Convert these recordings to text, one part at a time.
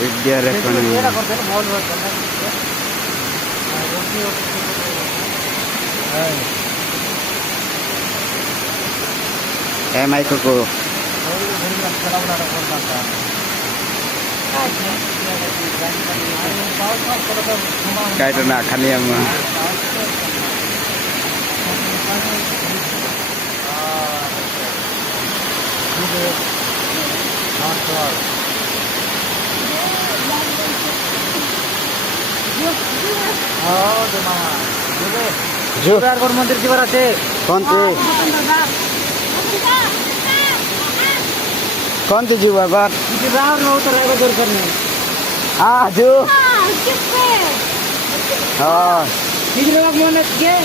वीडियो रखने ए माइक को काट ना खाली हम मंदिर की बार आते कौन थी जीवा बात रावण में उतर आएगा जोर करने हाँ जो हाँ पिछले बार मैंने किए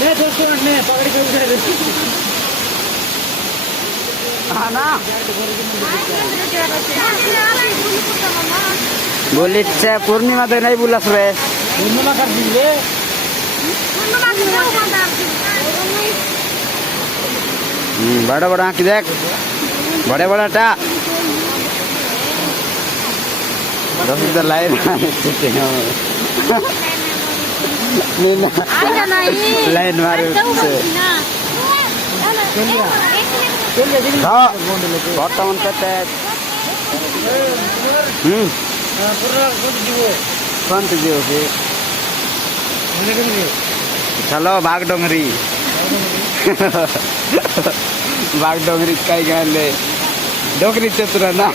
मैं दोस्तों ने पकड़ के उठा हाँ ना बोली पूर्णिमा तो नहीं बोला सुबह पूर्णिमा कर दीजिए बड़ा बड़ा आँख देख बड़े बड़ा टा दस लाइन लाइन मारे हाँ वर्तमान करते कौन सी जीव की चलो बाग डोंगरी बाग डोंगरी कई गए डोंगरी चतुरा ना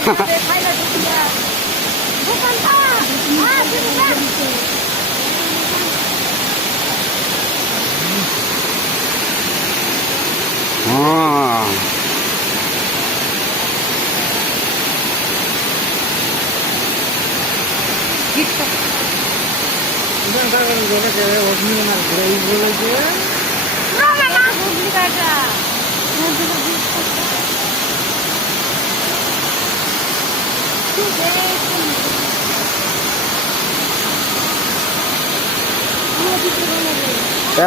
हाँ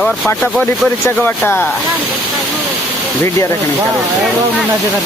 और पाटा को परीक्षा का बाटा वीडियो रखने का